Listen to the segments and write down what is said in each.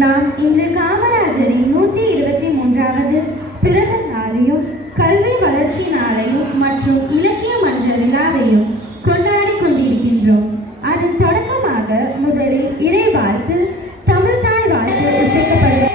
நாம் இன்று காமராஜரின் 123வது பிறந்த நாளையும் கல்வி வளர்ச்சி நாளையும் மற்றும் இலக்கிய மன்ற விழாவையும் கொண்டாடி கொண்டிருக்கின்றோம். அதன் தொடக்கமாக முதலில் இறை வாழ்த்து, தமிழ் தாய் வாழ்த்து இசைக்கப்படுகிறது.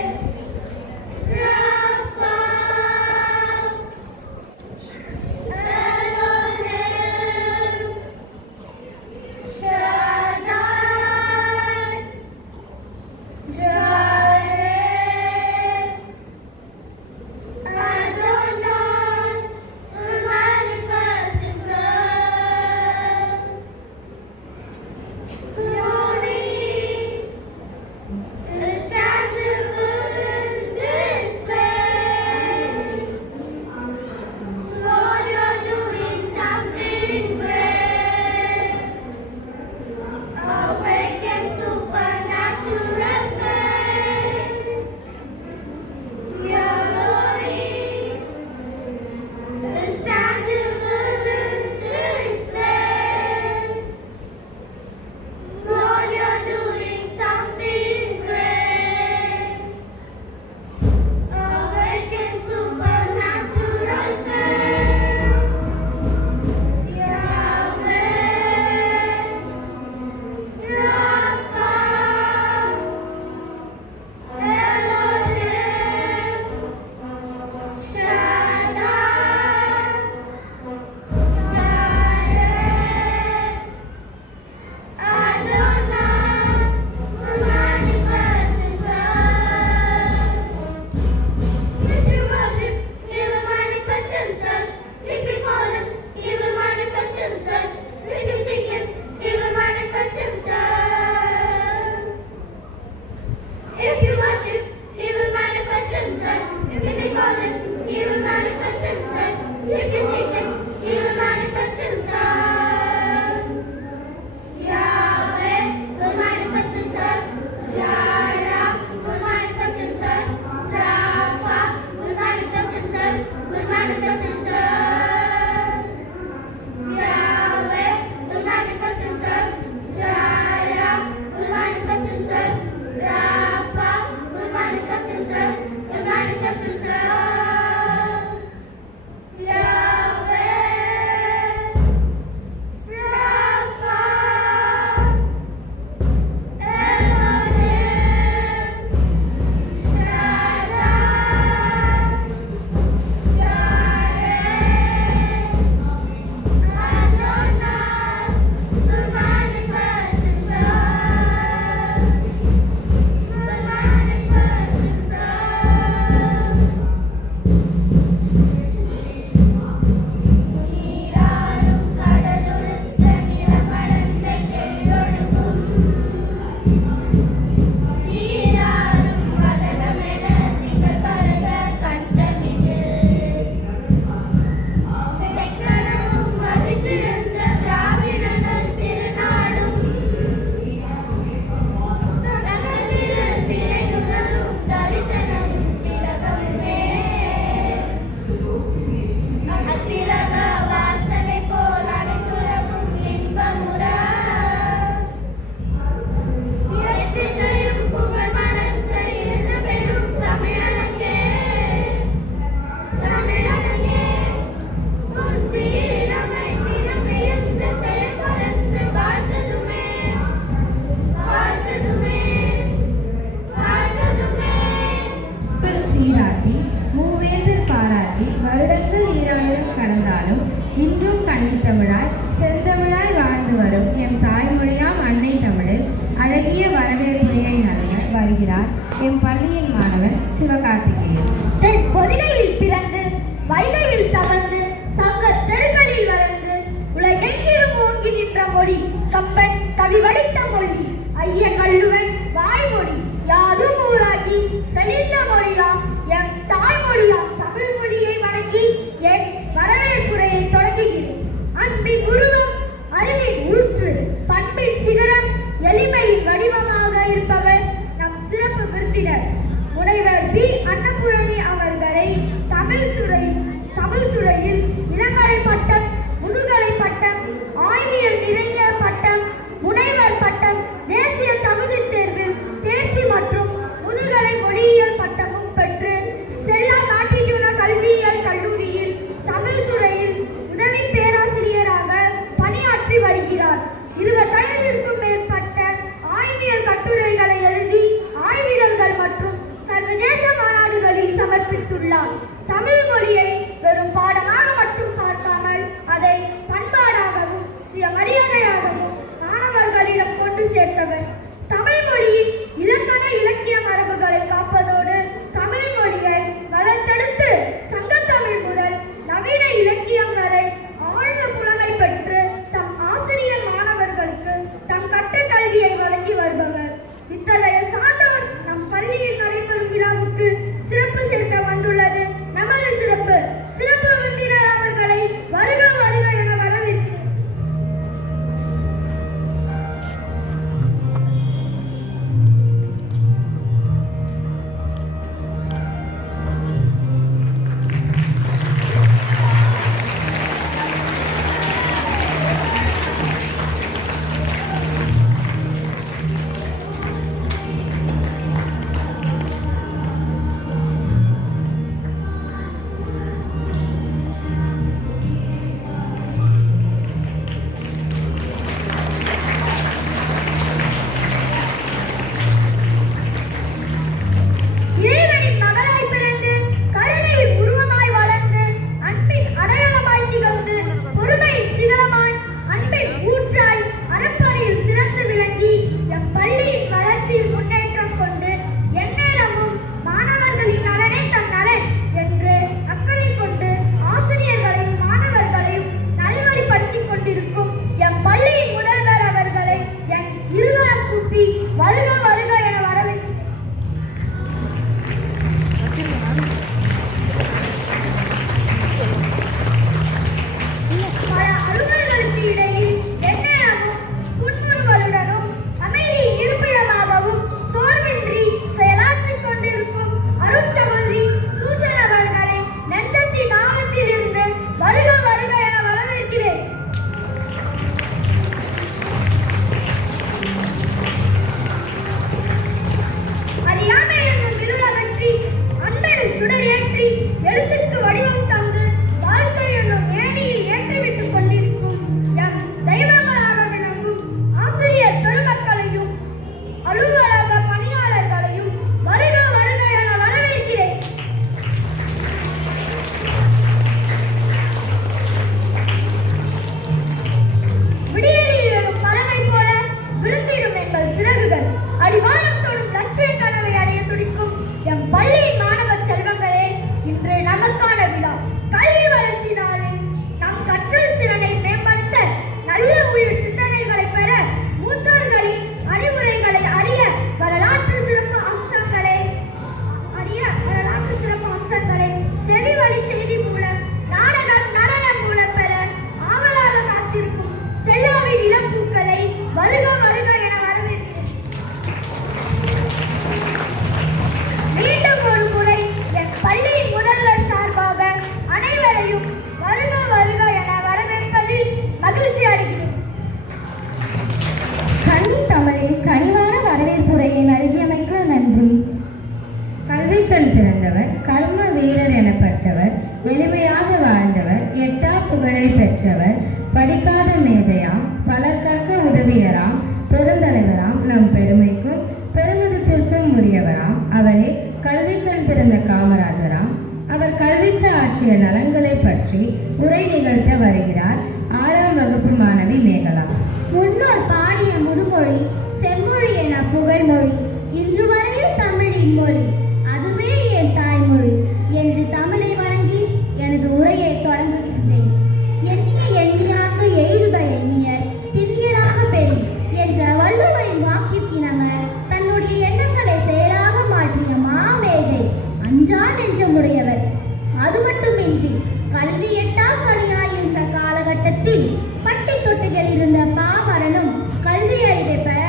இன்றும் கனித்தமிழாய் செந்தமிழாய் வாழ்ந்து வரும் எம் தாய்மொழியாம் அன்னை தமிழில் அழகிய வரவேற்புரையை நல்க வருகிறார் எம் பள்ளியின் மாணவன் சிவகார்த்திகேயன். பொதிகையில் பிறந்து வைகையில் தவழ்ந்து சங்க தெருக்களில் வளர்ந்து உலகெங்கிலும் ஓங்கி நின்ற மொழி கம்பன் கவி வடித்த மொழி ஐய கல்லுவன் வாய்மொழி யாதும் ஊராகி செழித்த மொழியாம் எம் தாய்மொழியாம் தமிழ் மொழியை வணங்கி என் வரவேற்புரையை தொடங்குகிறேன். அன்பின் உருவம் அறிவின் ஊற்று பண்பின் சிகரம் எளிமையின் வடிவமாக இருப்பவர் நம் சிறப்பு விருந்தினர் முனைவர் பி. அன்னபூரணி அவர்களை தமிழ் துறையில் இளங்கலை பட்டம், முதுகலை பட்டம், ஆய்வியல் நிறைந்த பட்டம், முனைவர் பட்டம், தேசிய தகுதி தேர்வில் வாழ்ந்துள்ளார். தமிழ் மொழியை வெறும் பாடமாக மட்டும் பார்க்காமல் அதை பண்பாடாகவும் சுயமரியாதையாகவும் மாணவர்களிடம் கொண்டு சேர்த்தவர். தமிழ் மொழியின் இலக்கண இலக்கிய மரபுகளை காப்பதோடு தமிழ் மொழியை வளர்த்தெடுத்து சங்கத்தமிழ் முதல் நவீன இலக்கியம் வரை ஆழ்ந்த புலமை பெற்று தம் ஆசிரியர் மாணவர்களுக்கு தம் கற்ற கல்வியை வழங்கி வருபவர். இத்தகைய சான்றோர் நம் பள்ளியில் நடைபெறும் விழாவுக்கு சிறப்பு சேர்க்க வந்துள்ளது நமது சிறப்பு விருந்தினர் அவர்களை வருக வருக என வரவேற்கிறேன். எளிமையாக வாழ்ந்தவர், எட்டா புகழை பெற்றவர், படிக்காத மேதையாம், பலர் கற்க உதவியராம், பெருந்தலைவராம், நம் பெருமைக்கும் பெருமிதத்திற்கும் உரியவராம். அவரே கல்விக்கண் பிறந்த காமராஜராம். அவர் கல்விக்கு ஆற்றிய நலன்களை பற்றி உரை நிகழ்த்த வருகிறார் 6ஆம் வகுப்பு மாணவி மேகலா. முன்னோர் பாடிய முதுமொழி செம்மொழி என புகழ்மொழி, இன்று வரையில் தமிழின் மொழி, அதுவே என் தாய்மொழி என்று தமிழை வணங்கி எனது உரையை தொடங்குகின்றேன். எண்ணிய எண்ணியாக்கு எய்துக எண்ணியர் திண்ணியராக பெறும் என்ற வள்ளுவரின் வாக்கிற்கிணங்க தன்னுடைய எண்ணங்களை செயலாக மாற்றிய மாமேதை, அஞ்சா நெஞ்சமுடையவர். அது மட்டுமின்றி கல்வி எட்டா கனியாயிருந்த காலகட்டத்தில் பட்டி தொட்டிகள் இருந்த பாமரனும் கல்வி அறிவை பெற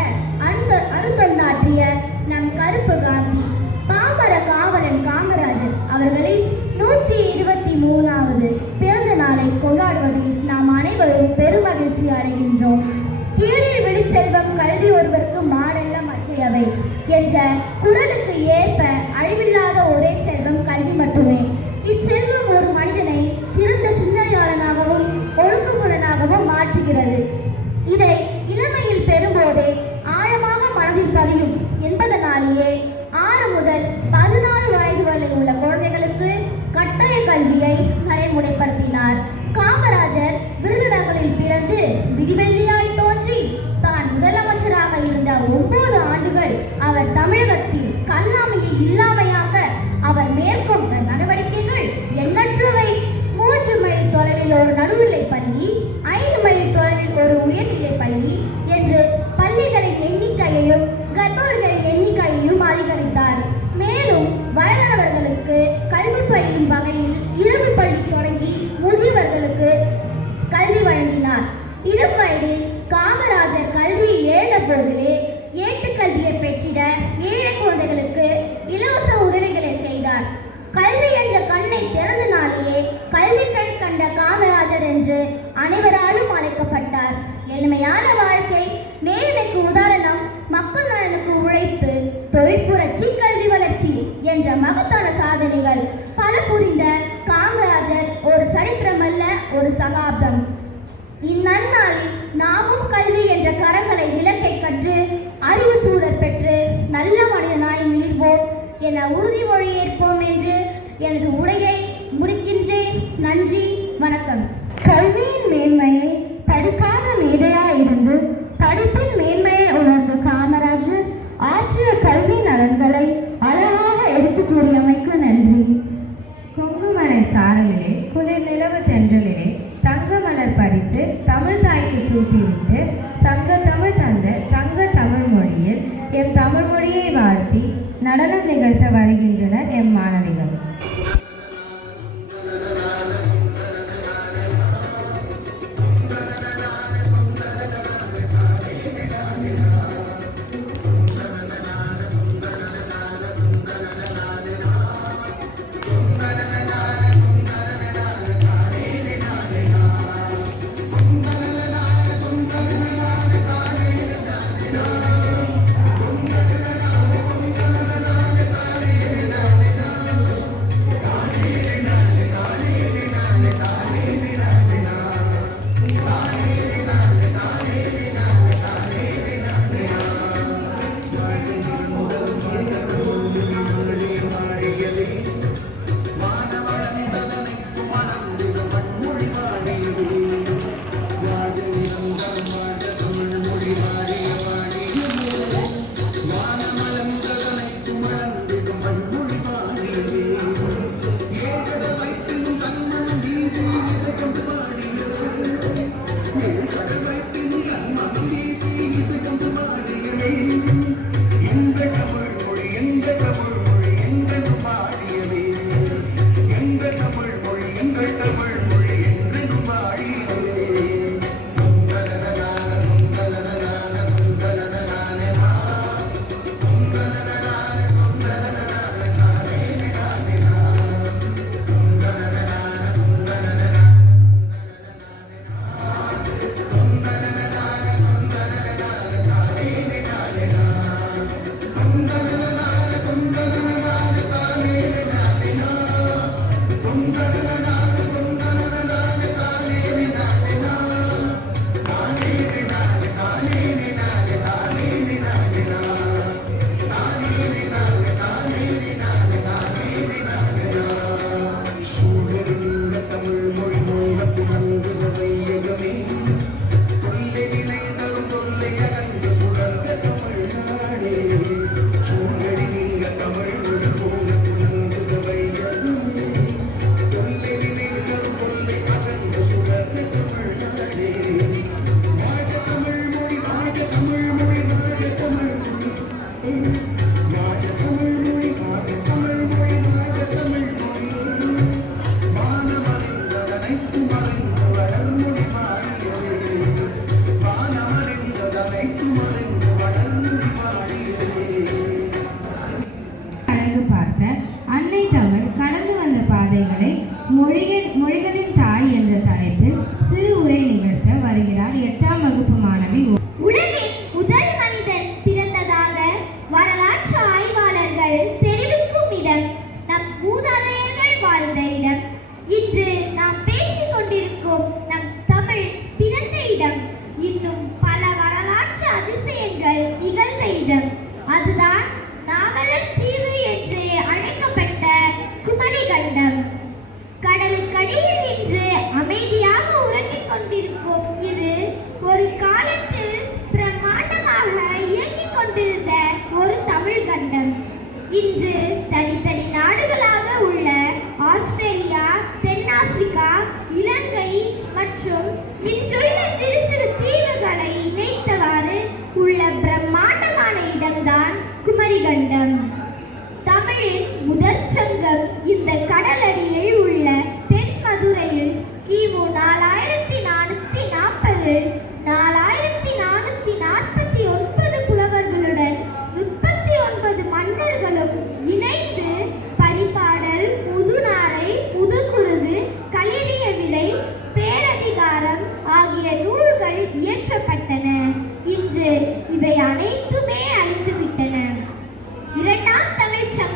அருந்தொண்டாற்றிய நம் கருப்பு காந்தி, பாமர காவலன் காமராஜர் அவர்களின் 123வது பிறந்த நாளை கொண்டாடுவதில் நாம் அனைவரும் பெருமகிழ்ச்சி அடைகின்றோம். கீழில் விழிச்செல்வம் கல்வி ஒருவருக்கு மாடல்ல மற்றையவை என்ற குரலுக்கு ஏற்ப அழிவில்லாத ஒரே செல்வம் கல்வி மட்டுமே. இச்செல்வம் ஒரு மனிதனை சிறந்த சிந்தனையாளனாகவும் ஒழுங்குமுறையாகவும் மாற்றுகிறது. இதை இளமையில் பெறும்போதே ஆழமாக மனதில் பதியும் என்பதனாலேயே 6 முதல் 14 வயது வரை உள்ள குழந்தைகளுக்கு கல்வியை நடைமுறைப்படுத்தினார். காமராஜர் விருதுநகரில் பிறந்து விடிவெள்ளியாய் தோன்றி தான் முதலமைச்சராக இருந்த 9 ஆண்டுகள் அவர் தமிழகத்தில் கல்லாமையை இல்லாமையாக அவர் மேற்கொண்ட நடவடிக்கைகள் எண்ணற்றவை. 3 மைல் தொலைவில் ஒரு நடுநிலைப் பள்ளி, 5 மைல் தொலைவில் ஒரு உயர்நிலைப் பள்ளி என்று பள்ளிகளின் எண்ணிக்கையையும் கர்ப்பவர்களின் எண்ணிக்கையையும் அதிகரித்தார். மேலும் வயதானவர்களுக்கு கல்வி பயிலும் வகையில் இளவு பள்ளி தொடங்கி முதியவர்களுக்கு கல்வி வழங்கினார். இளம் வயதில் காமராஜர் கல்வியை ஏற்ற போதிலே ஏட்டுக்கல்வியை பெற்றிட ஏழை குழந்தைகளுக்கு இலவச உதவிகளை செய்தார். கல்வி என்ற கண்ணை திறந்த நாளையே கல்வி கண் கண்ட காமராஜர் என்று அனைவராலும் அழைக்கப்பட்டார். எளிமையான வாழ்க்கை, நேர்மைக்கு உதாரணம், மக்கள் நலனுக்கு உழைப்பு, தொழிற்புரட்சி, கல்வி வளர்ச்சி என்ற மகத்தான சாதனைகள் பல புரிந்த காமராஜர் ஒரு சரித்திரமல்ல, ஒரு சகாப்தம். இந்நன்னாளில் நாமும் கல்வி என்ற கரங்களை இலக்கை கற்று அறிவு சூழல் பெற்று நல்ல மனிதனாய் மிளிர்வோம் என உறுதிமொழி ஏற்போம் என்று எனது உரையை முடிக்கின்றேன். நன்றி, வணக்கம். கல்வியின் மேன்மையை படிக்காத மேதையாய் இருந்து படிப்பின் மேன்மையை உணர்ந்த காமராஜர் ஆற்றிய கல்வி நலன்களை அழகாக எடுத்து கூறியமைக்கு நன்றி. கொங்குமலை சாரலிலே குளிர் நிலவு தென்றலிலே தங்க மலர் பறித்து தமிழ் தாய்க்கு சூட்டிவிட்டு சங்க தமிழ் தந்த சங்க தமிழ் மொழியில் எம் தமிழ் மொழியை வாழ்த்தி நடனம் நிகழ்த்த வருகின்றனர் எம் மாணவிகள்.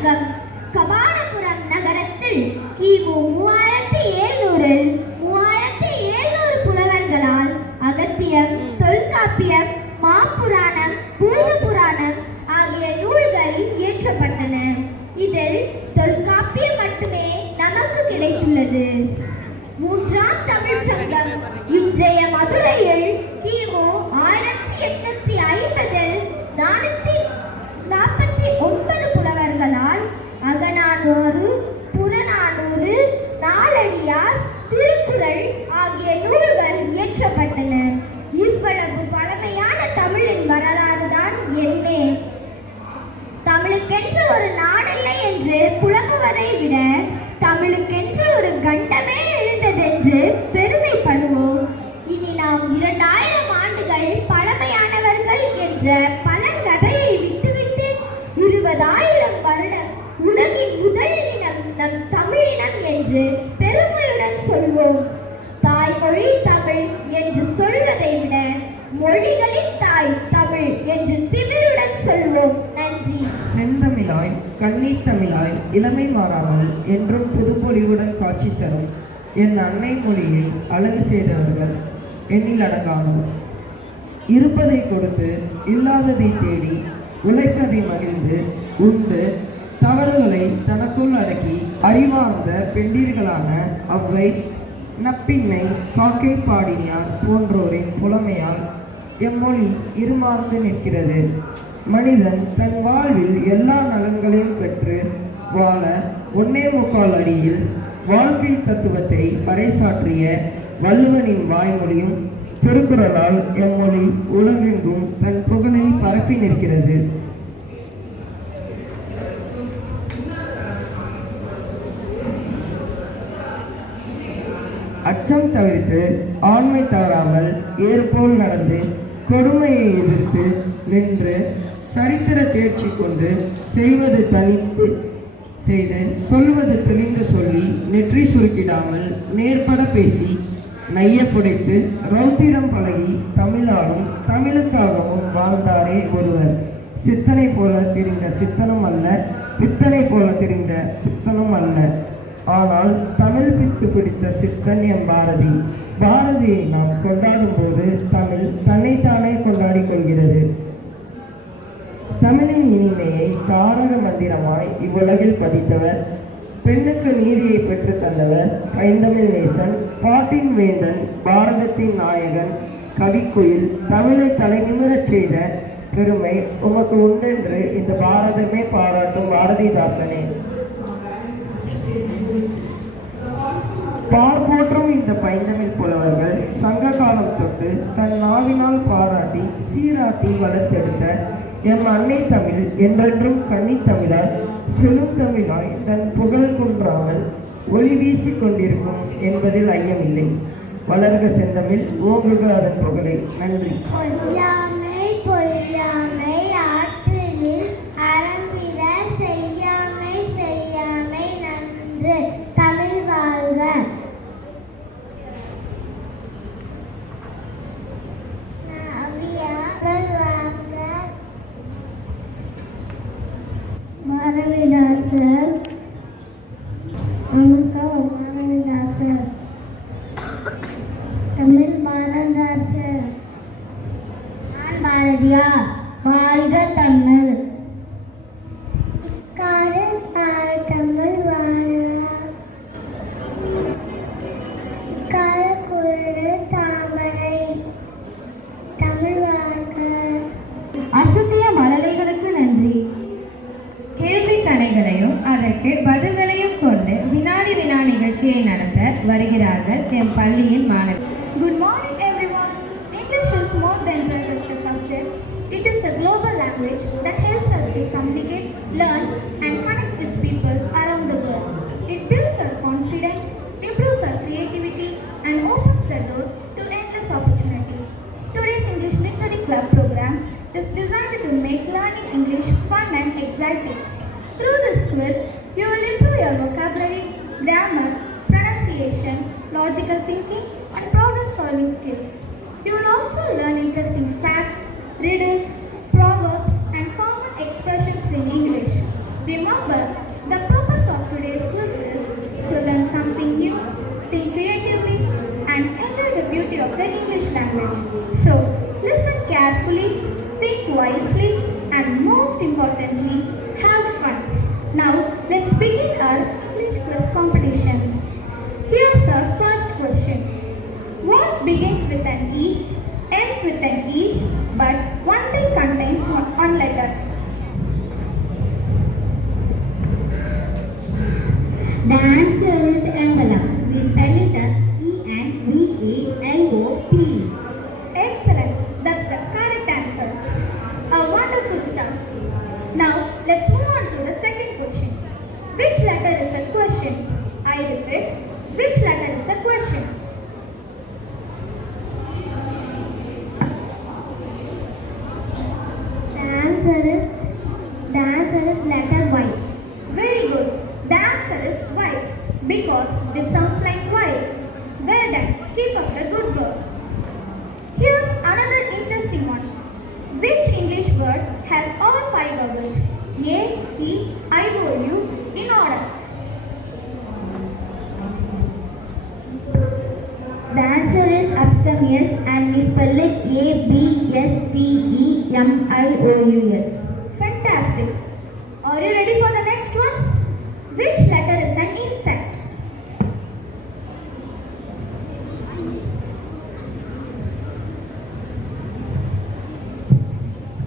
சங்கம். கபாடபுரம் நகரத்தில் கிமு 3700 புலவர்களால் அகத்தியம், தொல்காப்பியம், மாப்புராணம், பூத புராணம் ஆகிய நூல்கள் இயற்றப்பட்டன. இதில் தொல்காப்பியம் மட்டுமே நமக்கு கிடைத்துள்ளது. மூன்றாம் தமிழ்ச் சங்கம் இன்றைய மதுரையில் கிமு 1850 449 புலவர்களால் அகநானூறு, புறநானூறு, நாலடியார், திருக்குறள் ஆகிய நூல்கள் இயற்றப்பட்டன. இவ்வளவு பழமையான தமிழின் வரலாறு தான் என்ன? தமிழுக்கென்று ஒரு நாடில்லை என்று புலம்புவதை விட தமிழுக்கென்று ஒரு கண்டமே எழுந்ததென்று பெருமைப்படுவோம். இனி நாம் 2000 ஆண்டுகள் பழமையானவர்கள் என்ற பழங்கதையை விட்டுவிட்டு 20,000 வருடம் உலகின் முதல் இனம் நம் தமிழினம் என்று பெருமையுடன் சொல்வோம். தாய்மொழி தமிழ் என்று சொல்வதை விட மொழிகளின் தாய் தமிழ் என்று திமிருடன் சொல்வோம். நன்றி. செந்தமிழாய் கண்ணீர் தமிழாய் இளமை மாறாமல் என்றும் புதுப்பொலிவுடன் காட்சி தரும் என் அன்னை மொழியை அழகு செய்தவர்கள் எண்ணில் அடங்கானோர். இருப்பதை கொடுத்து இல்லாததை தேடி உழைப்பதை மகிழ்ந்து உண்டு தவறுகளை தனக்குள் அடக்கி அறிவார்ந்த பெண்டீர்களான அவ்வை, நப்பின்மை, காக்கை பாடினியார் போன்றோரின் புலமையால் எம்மொழி இருமார்ந்து நிற்கிறது. மனிதன் தன் வாழ்வில் எல்லா நலன்களையும் பெற்று வாழ 1.25 அடியில் வாழ்க்கை தத்துவத்தை பறைசாற்றிய வள்ளுவனின் வாய்மொழியும் திருக்குறளால் எம்மொழி உலகெங்கும் தன் புகழை பரப்பி நிற்கிறது. அச்சம் தவிர்த்து ஆண்மை தவறாமல் ஏற்போல் நடந்து கொடுமையை எதிர்த்து நின்று சரித்திர தேர்ச்சி கொண்டு செய்வது தனித்து செய்து சொல்வது தெளிந்து சொல்லி நெற்றி சுருக்கிடாமல் நேர்பட பேசி நைய புடைத்து ரௌத்திரம் பழகி தமிழாலும் தமிழுக்காகவும் வாழ்ந்தாரே ஒருவர். சித்தனை போல தெரிந்த சித்தனும் அல்ல, பித்தனை போல தெரிந்த பித்தனும் அல்ல. ஆனால் தமிழ் பித்து பிடித்த சித்தன் என் பாரதி. பாரதியை நாம் கொண்டாடும் போது தமிழ் தன்னைத்தானே கொண்டாடி கொள்கிறது. தமிழின் இனிமையை தாரக மந்திரமாய் இவ்வுலகில் பதித்தவர், பெண்ணுக்கு நீதியை பெற்று தந்தவர், பைந்தமிழ் நேசன், பாட்டின் வேந்தன், பாரதத்தின் நாயகன், கவிக்குயில், தமிழை தலைநிமிரச் செய்த பெருமை உமக்கு உண்டென்று இந்த பாரதமே பாராட்டும் பாரதிதாசனே. பார்ப்போற்றும் இந்த பைந்தமிழ் புலவர்கள் சங்க காலம் தொட்டு தன் நாவினால் பாராட்டி சீராட்டி வளர்த்தெடுத்த எம் அன்னை தமிழ் என்றென்றும் கன்னித்தமிழாய் செழுந்தமிழாய் தன் புகழ் குன்றாமல் ஒளி வீசிக் கொண்டிருக்கும் என்பதில் ஐயமில்லை. வளர்க செந்தமிழ், ஓங்குக அதன் புகழை. நன்றி. பொய்யாமை பொய்யாமை ஆற்றில் அறம்பிற செய்யாமை செய்யாமை நன்று. தமிழ் வாழ்க. மாணவிதாசர் மாணவிதாசர் தமிழ் மாணவிதாசர் நான் பாரதியார். வாழ்க தமிழ். இக்காடு தமிழ் வாழ இக்காடு குழு தாமரை தமிழ் வாழ்க. அசத்திய மழலைகளுக்கு நன்றி. கேள்வி கணைகளையும் அதற்கு பதில்களையும் கொண்டு வினாடி வினா நிகழ்ச்சியை நடத்த வருகிறார்கள் எம் பள்ளியின் மாணவி. Good morning everyone. English is more than just a subject. It is a global language that helps us to communicate, learn and connect with people around the world. It builds our confidence, improves our creativity and opens the door to endless opportunities. Today's English Literary Club program is designed to make learning English fun and exciting. Through this quiz, you will improve your vocabulary, grammar, pronunciation, logical thinking, and problem-solving skills. You will also learn interesting facts, riddles, proverbs, and common expressions in English. Remember, Now, let's begin our English quiz competition. Here's our first question. What begins with an E, ends with an E, but only contains one letter? The answer is envelope. We spell it as ENVELOP. Excellent. That's the correct answer. A wonderful start. Now, let's move on to the second question. Which letter is a question? I repeat, which letter is a question? The answer is letter Y. Very good. The answer is Y because it sounds like Y. Well done. Keep up the good work. Here's another interesting one. Which English word has all 5 vowels? A, E, I, O, U in order. The answer is abstemious and we spell it ABSTEMIOUS. Fantastic. Are you ready for the next one? Which letter is an insect?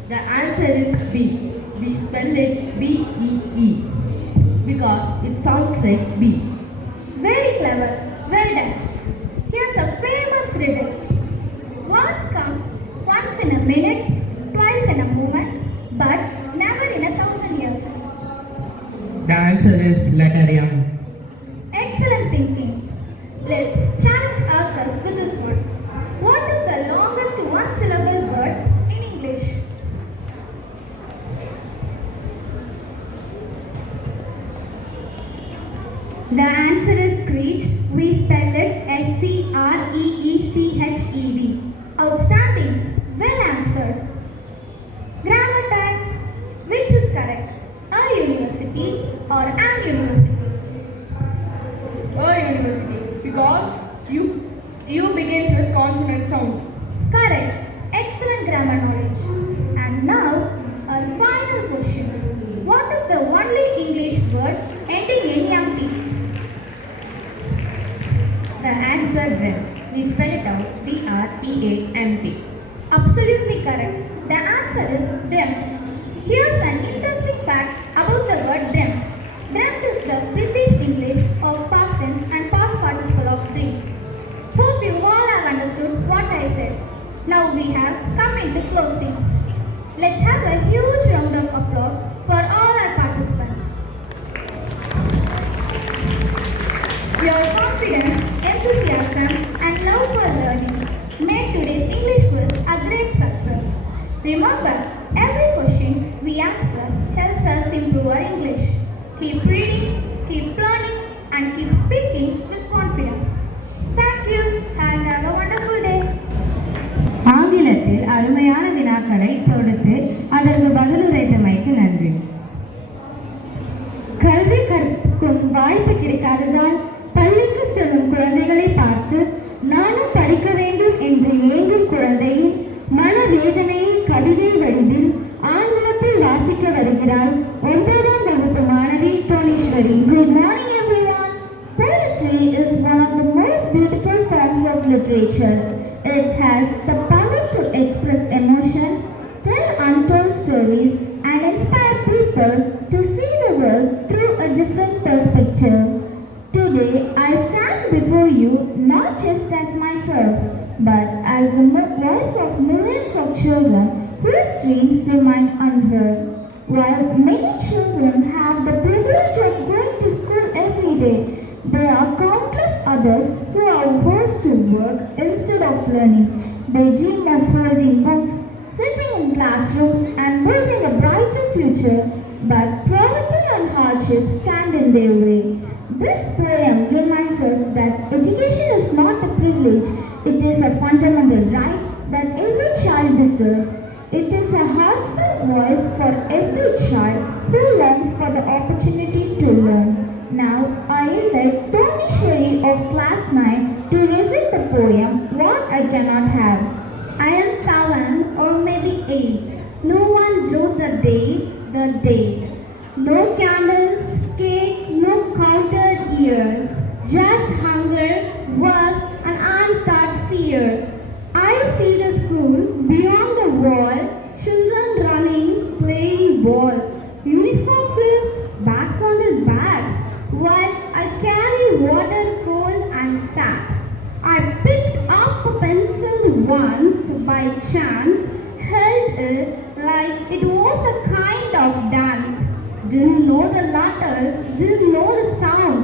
The answer is B. We spell it BEE because it sounds like bee. Very clever. Well done. Here's a famous riddle. What comes once in a minute, twice in a moment, but never in 1,000 years? The answer is letter M. Excellent thinking. Let's challenge ourselves with this one. What is the longest one-syllable word in English? The answer is screech. We spell it SCREECHED. Outstanding. Well answered. Grammar time. Which is correct? A university or an university? A university because U begins with consonant sound. Correct. Excellent grammar knowledge. And now, our final question. What is the only English word ending in empty? The answer then. We spell it out DREAMT. Absolutely correct. The answer is dreamt. Here's an interesting fact about the word dreamt. Dreamt is the British English of past tense and past participle of dream. Hope you all have understood what I said. Now we have come into closing. Let's have a huge round of applause for all our participants. Your confidence, enthusiasm, and love for learning made today's English quiz a great success. Remember, every question we answer helps us improve our English. Keep reading, keep learning, and keep speaking with confidence. Thank you and have a wonderful day. ஆங்கிலத்தில் அருமையான வினாக்களை தொடுத்து அதற்கு பதிலுரைத்தமைக்கு நன்றி. கல்வி கற்கும் வாய்ப்பு கிடைக்காததால் பள்ளிக்கு செல்லும் குழந்தைகளை பார்த்து நானும் படிக்க வேண்டும் என்று ஏங்கும் குழந்தையின் மனவேதனையை கவிதை வடிவில் ஆங்கிலத்தில் வாசிக்க வருகிறார் 9ஆம் வகுப்பு மாணவி தோனீஸ்வரி. Good morning everyone. Poetry is one of the most beautiful forms of literature. It has the power to express emotions, tell untold stories, and inspire people to see the world through a different perspective. Today, I stand before you not just as myself, but as the voice of millions of children whose dreams remain unheard. While many children have the privilege of going to school every day, there are countless others who are forced to work instead of learning. They dream of holding books, sitting in classrooms, and building a brighter future, but poverty and hardship stand in their way. This poem reminds us that education is not a privilege, it is a fundamental right that every child deserves. It is a heartfelt voice for every child who longs for the opportunity to learn. Now, I invite Tonishwari of class 9 to recite the poem What I Cannot Have. I am 7 or maybe 8. No one drew the date. No candles, by chance held it like it was a kind of dance. Didn't know the letters, didn't know the sound,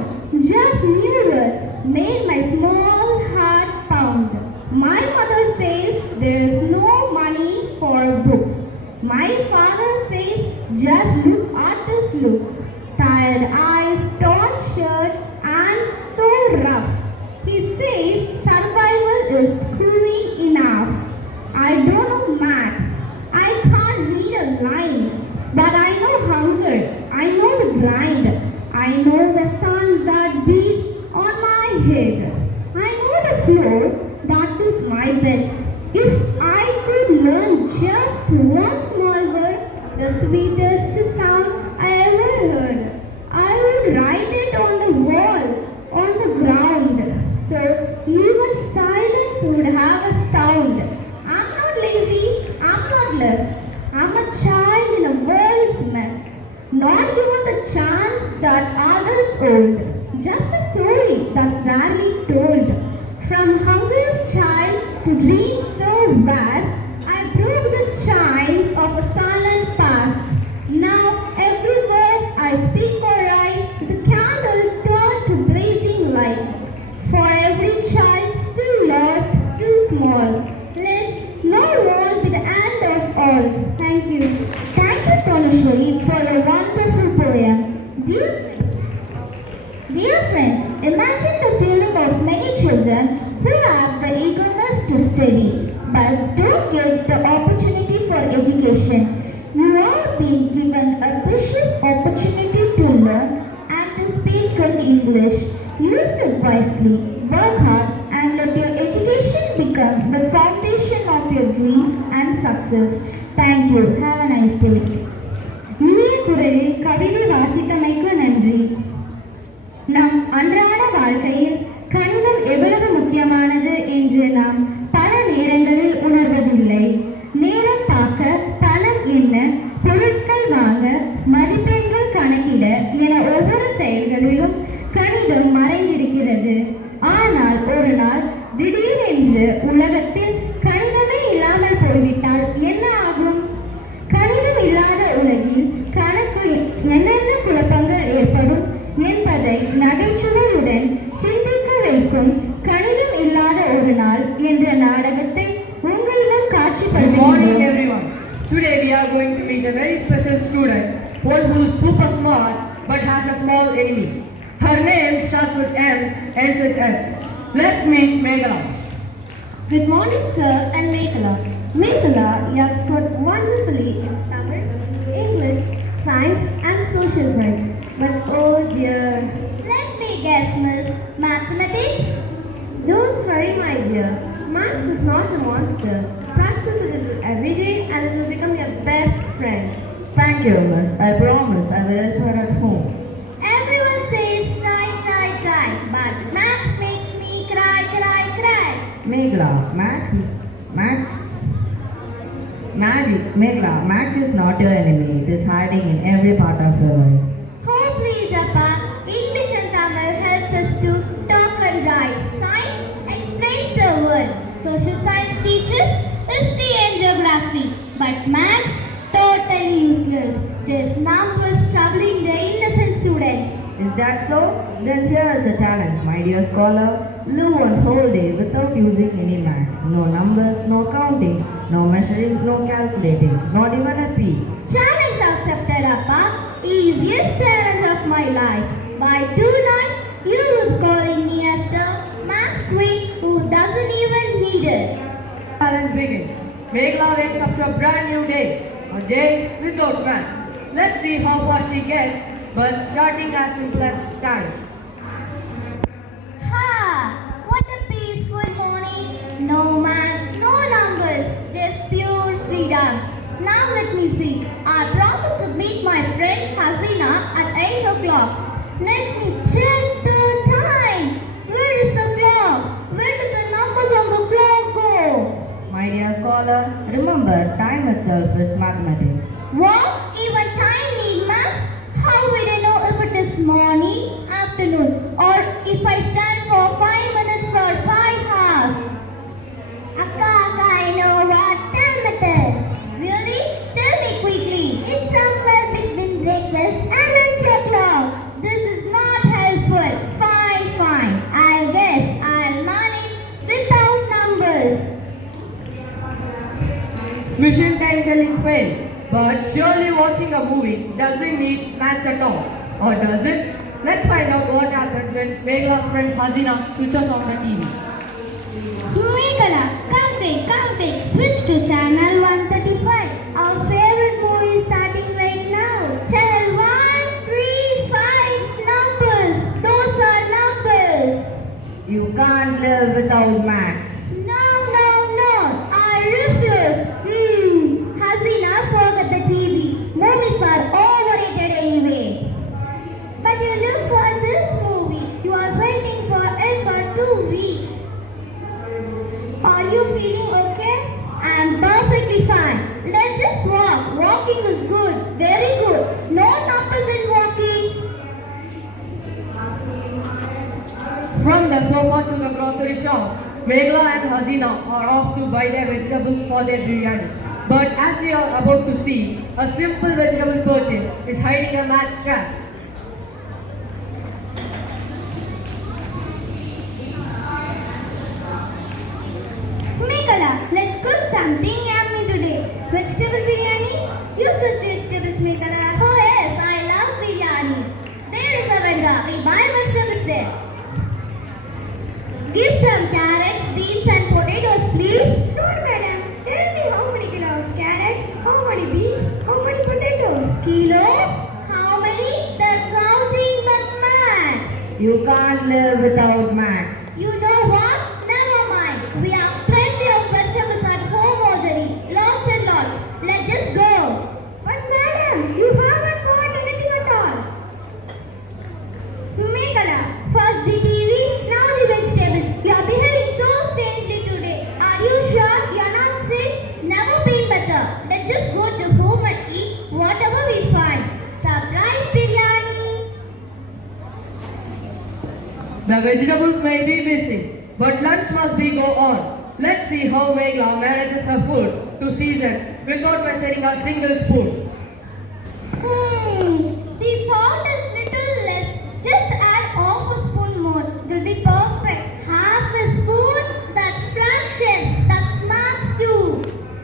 just knew it, made my small heart pound. My mother says there is no money for books. My father says just look at his looks. Tired eyes, torn shirt, and so rough. He says survival is screwing enough. I don't know maths. I can't read a line. But I know hunger. I know the grind. I know the sun that beats on my head. I know the floor that is my bed. If I could learn just one small word, the sweetest sound I ever heard, I would write it on the wall, on the ground, so even silence would have a sound. I'm not lazy, I'm not less. I'm a child in a world's mess, not given the chance that others hold. Just a story that's rarely told. From hunger's child to dreams so vast, I broke the chains of a silent past. Now every word I speak or write is a candle turned to blazing light. For every child still lost, still small, let no wall be the end of all. Thank you. Thank you, Tanushree, for your wonderful poem. Dear friends, imagine the feeling of many children who have the eagerness to study but don't get the opportunity for education. You are being given a precious opportunity to learn and to speak in English. Use it wisely, work hard, and let your education become the foundation of your dreams and success. Thank you. Have a nice day. இனிய குரலில் கவிதை வாசித்தமைக்கு நன்றி. நம் அன்றாட வாழ்க்கையில் கணிதம் எவ்வளவு முக்கியமானது என்று நாம் பல நேரங்களில் உணர்வதில்லை. நேரம் பார்க்க, பணம் எண்ண, பொருட்கள் வாங்க, மதிப்பெண்கள் கணக்கிட என ஒவ்வொரு செயல்களிலும் கணிதம் மறைந்திருக்கிறது. ஆனால் ஒரு நாள் திடீரென்று உலகத்தில் கணிதமே இல்லாமல் போய்விட்டால் என்ன ஆகும்? கணிதம் இல்லாத உலகில் கணக்கு என்னென்ன குழப்பங்கள் ஏற்படும் என்பதை நகைச்சுவையுடன் சிந்திக்க வைக்கும் கணிதம் இல்லாத ஒரு நாள் என்ற நாடகத்தை உங்களிடம் Good morning காட்சிப்படுத்துகிறோம். everyone. Today we are going to meet a very special student, one who is super smart but has a small enemy. Her name starts with M, ends with S. Let's meet Meghala. Good morning, sir and Meghala. Meghala, you have scored wonderfully in Tamil, English, Science and Social Science. But oh dear. Let me guess, Miss. Mathematics? Don't worry, my dear. Maths is not a monster. Practice it every day and it will become your best friend. Thank you, miss. I promise I will help her at home. Everyone says try, try, try. But maths makes me cry, cry, cry. Meghala, Maths is not your enemy. It is hiding in every part of your life. Oh, please, Appa. English and Tamil helps us to talk and write. Science explains the world. Social science teaches history and geography. But maths, totally useless. Just numbers troubling the innocent students. Is that so? Then here is a challenge, my dear scholar. Live one whole day without using any maths. No numbers, no counting, no measuring, no calculating, not even a p. Challenge accepted, Appa. Easiest challenge of my life. By tonight, you will be calling me as the maths queen who doesn't even need it. Challenge begins. Meghala wakes up to a brand new day. A day without maths. Let's see how far she gets, but starting as simple as time. Ha! What a peaceful morning. No maths, no numbers, just pure freedom. Now let me see. I promised to meet my friend Hasina at 8 o'clock. Let me check the time. Where is the clock? Where did the numbers on the clock go? My dear scholar, remember time itself is mathematics. What? Even time need maths? How will I know if it is morning, afternoon, or if I stand for 5 minutes or 5 hours? Akka, I know right. But surely watching a movie doesn't need maths at all. Or does it? Let's find out what happens when Meghla's friend Hasina switches on the TV. Meghala, come, switch to channel 135. Our favorite movie is starting right now. Channel 135 numbers. Those are numbers. You can't live without maths. No, I refuse. Hasina, forget the TV. Movies are overrated anyway. But you look for this movie. You are waiting for it for 2 weeks. Are you feeling okay? I'm perfectly fine. Let's just walk. Walking is good. Very good. No numbers in walking. From the sofa to the grocery shop, Meghla and Hasina are off to buy their vegetables for their biryani. But as we are about to see, a simple vegetable purchase is hiding a maths trap. Meghala, let's cook something yummy today. Vegetable biryani? You choose vegetables, Meghala. Oh yes, I love biryani. There is a vendor. We buy vegetables there. Give some carrots, beans and potatoes, please. Sure, madam. Tell me how many kilos carrot, how many beans, how many potatoes. Kilos? How many? The counting but maths. You can't live without maths. You know what? Never mind. We have plenty of vegetables at home already. Lots and lots. Let's just go. But madam, you haven't bought anything at all. Meghala, first the TV, now the vegetables. You are behaving so strangely today. Are you sure you are not sick? Never been better. Let's just go to home and eat whatever we find. Surprise biryani. The vegetables may be missing, but lunch must be go on. Let's see how Meghla manages her food to season without measuring a single spoon. The salt is little less. Just add half a spoon more. It'll be perfect. Half a spoon? That's fraction. That's maths too.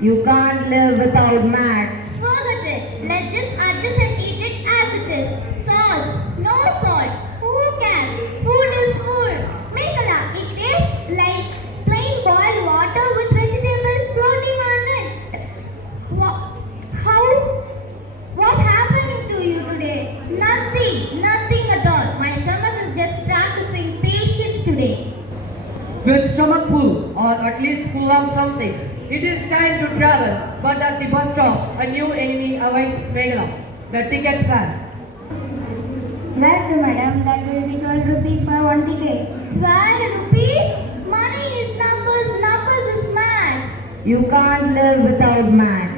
You can't live without maths. Forget it. Let's just adjust and eat it as it is. Salt. No salt. Who cares? Food is food. Meghala, it tastes like plain boiled water with vegetables floating on it. What happened to you today? Nothing at all. My stomach is just practicing patience today. With stomach full, or at least full of something, it is time to travel, but at the bus stop, a new enemy awaits Meghla, the ticket fan. Right, madam, that will be 12 rupees for one ticket. 12 rupees? Money is numbers is maths. You can't live without maths.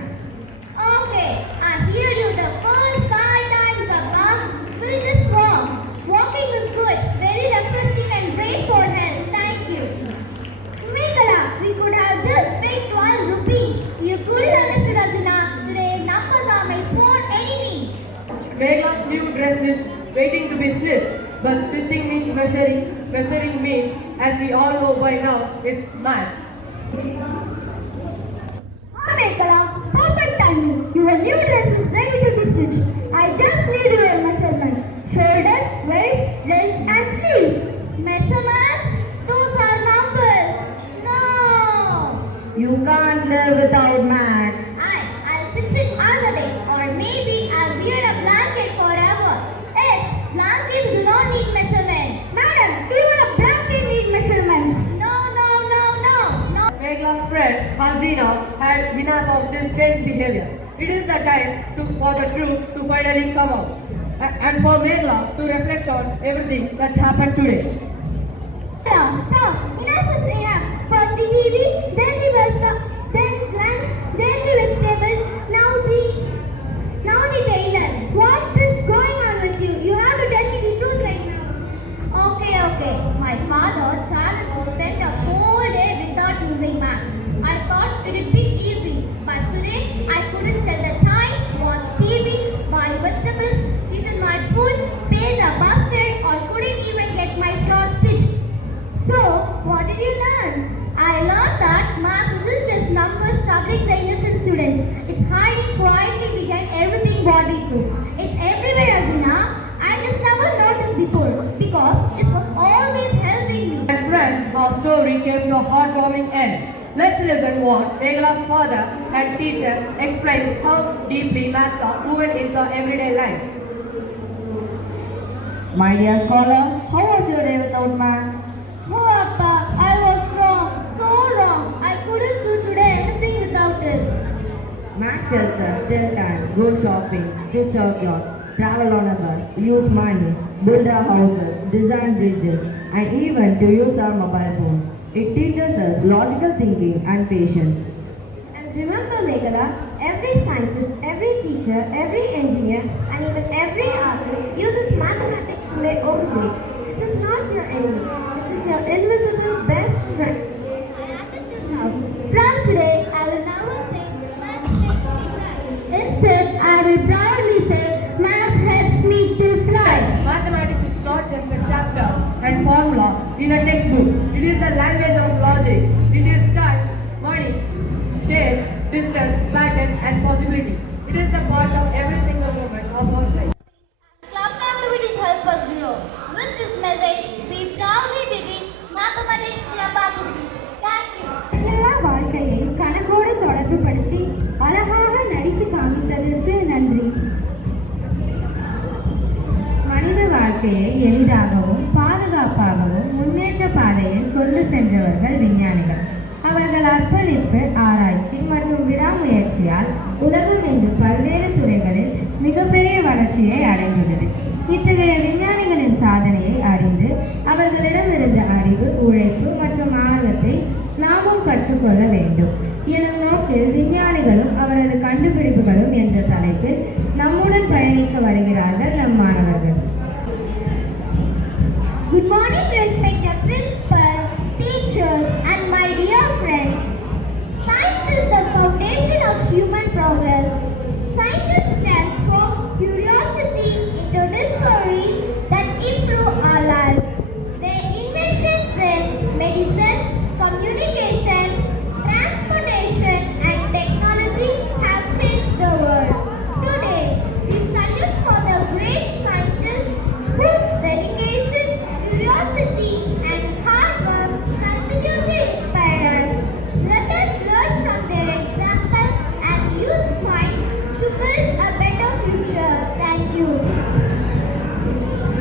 Okay, I hear you the first 5 times, Papa. We'll just walk. Walking is good, very refreshing and great for health. Thank you. Meghala, we could have just paid 12 rupees. You couldn't understood us enough. Today, numbers are my sworn enemy. Meghla's new dress is waiting to be stitched, but stitching means measuring, measuring means, as we all know by now, it's maths. Meghala, perfect timing. Your new dress is ready to be stitched. I just need your measurement. Shoulder, waist, length and sleeves. Measurements? Those are numbers. No. You can't live without maths. I'll fix it other day. Or maybe I'll wear a blanket forever. Yes, blankets do not need measurement. Madam, even a blanket needs measurements. No. Meghla's friend Hasina had enough of this strange behavior. It is the time for the truth to finally come out, and for Meghla to reflect on everything that's happened today. Stop. Enough is enough. First the TV, then the bus, then lunch, then the vegetables, now the tailor. What is going on with you? You have to tell me the truth right now. Okay. My father charged to spend a whole day without using maths. I thought it would be easy, but today I couldn't tell the time, watch TV, buy vegetables, season my food, pay the bus fare, or couldn't even get my clothes stitched. So, what did you learn? I learned that math isn't just numbers troubling the innocent students. It's hiding quietly everything body too. It's everywhere, Azina. I just never noticed before because it was always helping you. And friends, our story came to a heartwarming end. Let's listen what Meghla's father and teacher explained how deeply maths are woven into our everyday life. My dear scholar, how was your day without math? Oh, Appa, I was wrong. So wrong. I couldn't do today anything without it. Maths helps us still time, go shopping, stitch our clothes, travel on a bus, use money, build our houses, design bridges, and even to use our mobile phones. It teaches us logical thinking and patience. And remember, Meghla, every scientist, every teacher, every engineer, and even every artist uses mathematics in their own way. It is not your enemy. It is your invisible best friend. I understood now. From today, I will never say math makes me cry. Instead, I will proudly say math helps me to fly. Mathematics is not just a chapter and formula in a textbook. It is the language of logic. It is time, money, shape, distance, pattern, and possibility. It is the part of every single moment of our life. Club activities help us grow. With this message, we proudly begin Mathematics Club activities. Thank you. எல்லா வாழ்க்கையை கணக்கோடு தொடர்புபடுத்தி அழகாக நடித்து காமித்ததற்கு நன்றி. மனித வாழ்க்கையை எளிதாகவும் பாதுகாப்பாகவும் முன்னேற்ற பாதையில் கொண்டு சென்றவர்கள் விஞ்ஞானிகள். அவர்கள் அர்ப்பணிப்பு, ஆராய்ச்சி மற்றும் விடாமுயற்சியால் உலகம் இன்று பல்வேறு துறைகளில் மிகப்பெரிய வளர்ச்சியை அடைந்துள்ளது. இத்தகைய விஞ்ஞானிகளின் சாதனையை அறிந்து அவர்களிடமிருந்த அறிவு, உழைப்பு மற்றும் ஆர்வத்தை நாமும் கற்றுக்கொள்ள வேண்டும் எனும் நோக்கில் விஞ்ஞானிகளும் அவரது கண்டுபிடிப்புகளும் என்ற தலைப்பில் நம்முடன் பயணிக்க வருகிறார்கள் நம் மாணவர்கள். Good morning, respected principal, teachers, and my dear friends. Science is the foundation of human progress. Scientists transform curiosity into discoveries that improve our lives. Their inventions in medicine, communication, transportation, and technology have changed the world. Today, we salute for the great scientists whose dedication, curiosity, and hard work continue to inspire us. Let us learn from their example and use science to build a better future. Thank you.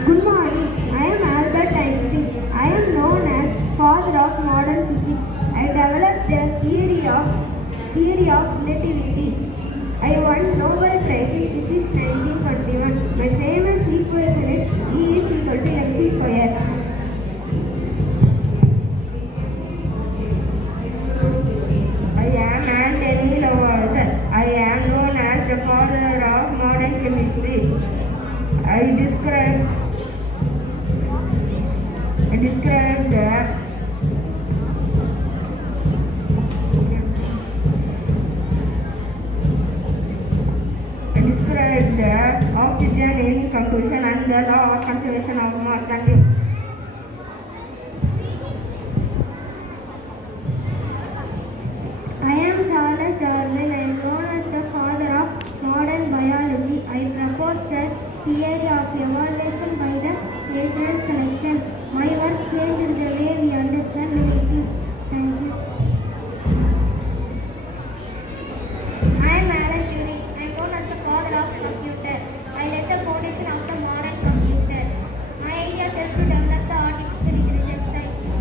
Good morning. I am Albert Einstein. I am known as father of modern physics. I developed the theory of relativity. I won Nobel Prize in Physics 1941. My famous equation is E is equal to mc square. I am Anthony Lavoisier. I am known as the father of modern chemistry. I describe the oxygen in combustion and the law of conservation of mass. Thank you. I am Charles Darwin. I am known as the father of modern biology. I propose the theory of evolution by the natural selection. My work changed the way we understand living. Thank you. I am Alan Turing. I am known as the father of computer. I laid the foundation of the modern computer. My idea helped to develop the artificial intelligence. Thank you.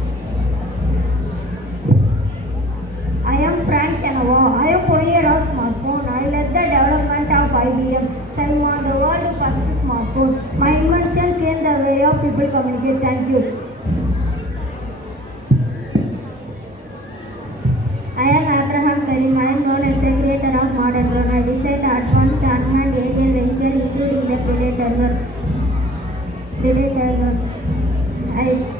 I am Frank Canova. I am pioneer of smartphone. I led the development of IBM. I won the world's first smartphone. My invention changed the way of people communicate. Thank you. I am Abraham Karim. I am known as the creator of modern drone. I designed advanced unmanned alien vehicle including the Predator.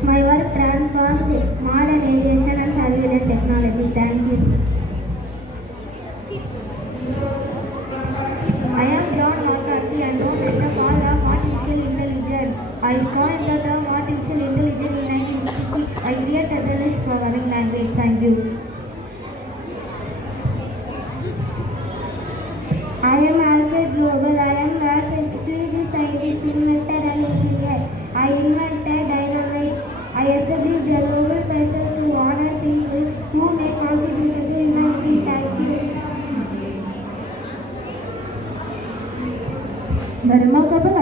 My work transformed modern aviation and surveillance technology. Thank you. I am John McCarthy and known as the father of artificial intelligence. I joined the term artificial intelligence in 1956. I created the Lisp programming language. Thank you. I am Alfred Lowe.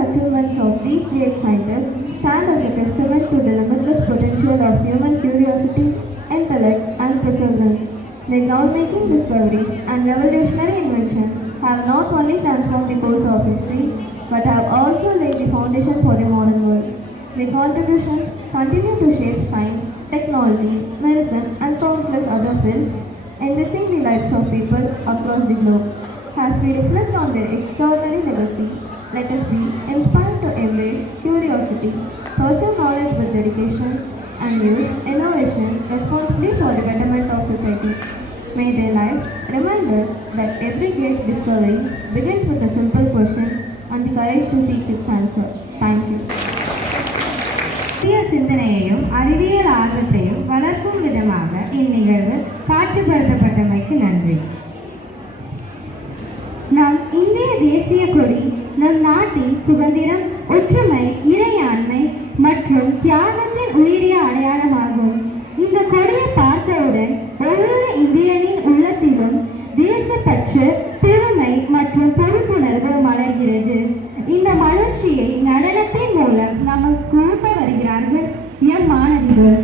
achievements of these great scientists stand as a testament to the limitless potential of human curiosity, intellect, and perseverance. Their groundbreaking discoveries and revolutionary inventions have not only transformed the course of history, but have also laid the foundation for the modern world. Their contributions continue to shape science, technology, medicine, and countless other fields, enriching the lives of people across the globe. As we reflect on their extraordinary legacy, let us be inspired to embrace curiosity, pursue knowledge with dedication, and use innovation responsibly for the betterment of society. May their lives remind us that every great discovery begins with a simple question and the courage to seek its answer. Thank you. புதிய சிந்தனையையும் அறிவியல் ஆர்வத்தையும் வளர்க்கும் விதமாக இந்நிகழ்வு காட்சிப்படுத்தப்பட்டமைக்கு நன்றி. நம் இந்திய தேசிய கொடி நம் நாட்டின் சுதந்திரம், ஒற்றுமை, இறையாண்மை மற்றும் தியாகத்தின் உயரிய அடையாளமாகும். இந்த கொடியை பார்த்தவுடன் ஒவ்வொரு இந்தியனின் உள்ளத்திலும் தேசப்பற்று, பெருமை மற்றும் பொறுப்புணர்வு மலர்கிறது. இந்த மலர்ச்சியை நடனத்தின் மூலம் நமக்கு ஊட்ட வருகிறார்கள் எம் மாணவிகள்.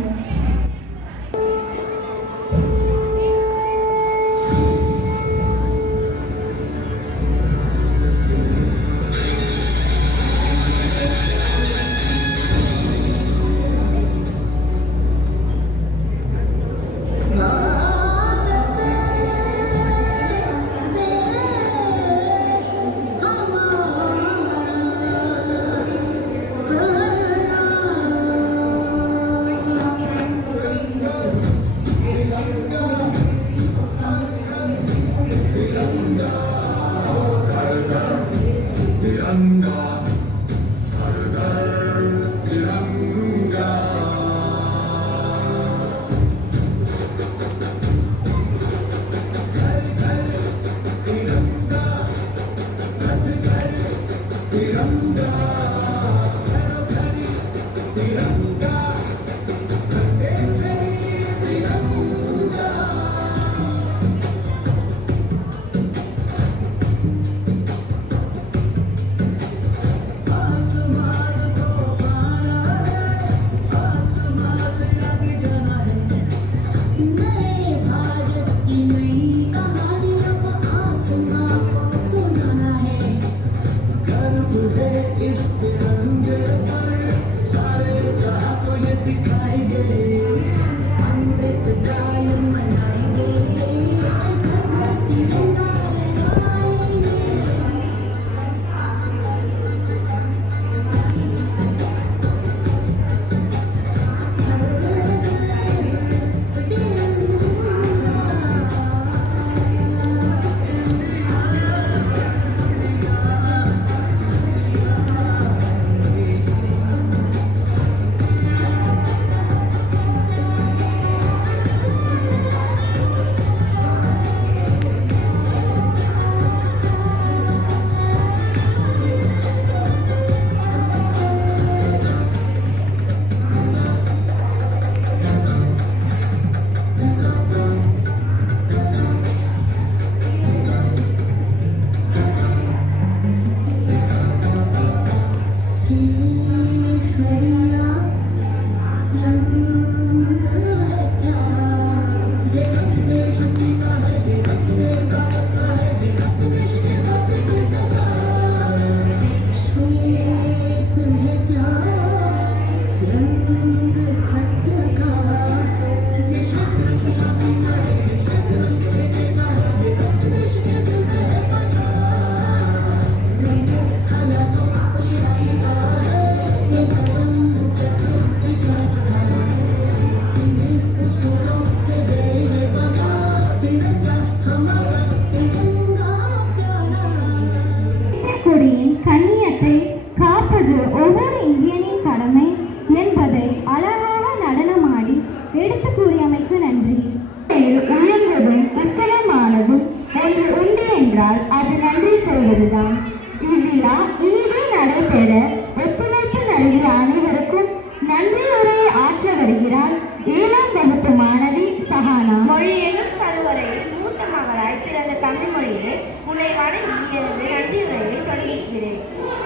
தமிழ் மொழியே உன்னை வணங்கி எனது நன்றி உரையை தொடங்குகிறேன்.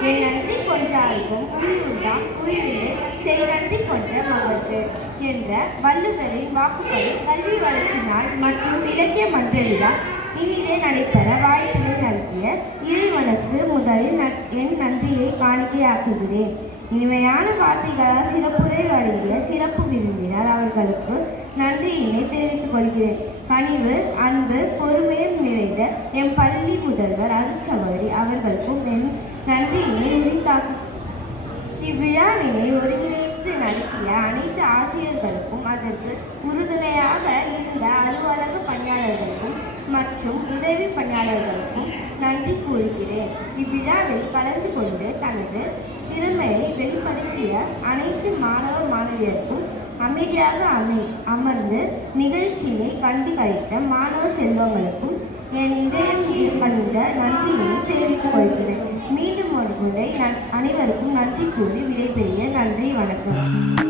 என் நன்றி என்றாருக்கும் உயிருண்டாம் உயிரிலே செய் நன்றி கொன்ற மகற்கு என்ற வள்ளுவரின் வாக்குகளை கல்வி வளர்ச்சி நாள் மற்றும் இலக்கிய மன்றவிழா இனிதே நடைபெற வாய்ப்பினை நல்கிய இறைவனுக்கு முதலில் என் நன்றியை காணிக்கையாக்குகிறேன். இனிமையான வார்த்தைகளால் சிறப்புரை வழங்கிய சிறப்பு விருந்தினர் அவர்களுக்கு நன்றியினை தெரிவித்துக் கொள்கிறேன். கனிவு, அன்பு, பொறுமையும் நிறைந்த என் பள்ளி முதல்வர் அருட்சகோதரி அவர்களுக்கும் என் நன்றியினை உரித்தாக்கு. இவ்விழாவினை ஒருங்கிணைத்து நடத்திய அனைத்து ஆசிரியர்களுக்கும் அதற்கு உறுதுணையாக இருந்த அலுவலக பணியாளர்களுக்கும் மற்றும் உதவி பணியாளர்களுக்கும் நன்றி கூறுகிறேன். இவ்விழாவில் கலந்து கொண்டு தனது திறமையை வெளிப்படுத்திய அனைத்து மாணவ மாணவியருக்கும் அமைதியாக அமர்ந்து நிகழ்ச்சியை கண்டு கழித்த மாணவ செல்வங்களுக்கும் என் இதயம் கணிந்த நன்றியை தெரிவித்துக் கொள்கிறேன். மீண்டும் ஒரு முறை அனைவருக்கும் நன்றி கூறி விடைபெறுகிறேன். நன்றி, வணக்கம்.